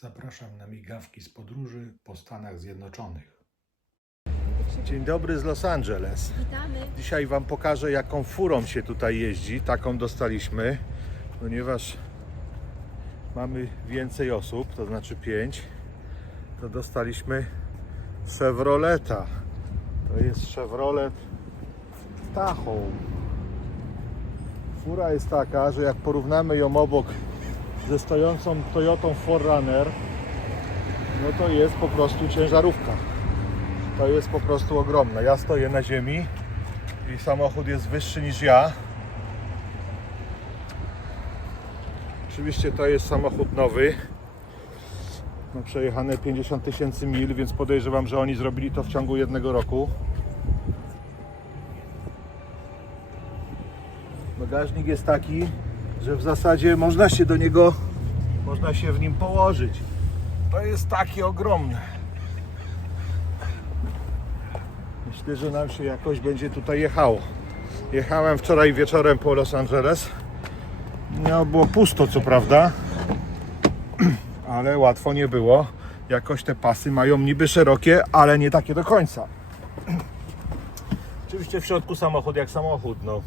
Zapraszam na migawki z podróży po Stanach Zjednoczonych. Dzień dobry z Los Angeles. Witamy. Dzisiaj Wam pokażę, jaką furą się tutaj jeździ. Taką dostaliśmy, ponieważ mamy więcej osób, to znaczy pięć. To dostaliśmy Chevroleta. To jest Chevrolet Tahoe. Fura jest taka, że jak porównamy ją obok ze stojącą Toyotą 4Runner, no to jest po prostu ciężarówka. To jest po prostu ogromne. Ja stoję na ziemi i samochód jest wyższy niż ja. Oczywiście to jest samochód nowy. Ma przejechane 50 tysięcy mil, więc podejrzewam, że oni zrobili to w ciągu jednego roku. Bagażnik jest taki, że w zasadzie można się do niego, można się w nim położyć. To jest takie ogromne. Myślę, że nam się jakoś będzie tutaj jechało. Jechałem wczoraj wieczorem po Los Angeles. No, było pusto, co prawda, ale łatwo nie było. Jakoś te pasy mają niby szerokie, ale nie takie do końca. Oczywiście w środku samochód jak samochód, no.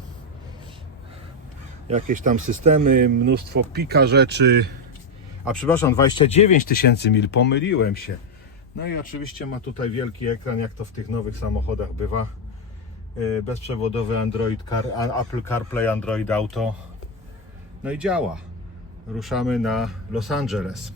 Jakieś tam systemy, mnóstwo pika rzeczy. A przepraszam, 29 tysięcy mil, pomyliłem się. No i oczywiście ma tutaj wielki ekran, jak to w tych nowych samochodach bywa. Yy, Bezprzewodowy Android Car, Apple CarPlay, Android Auto. No i działa. Ruszamy na Los Angeles.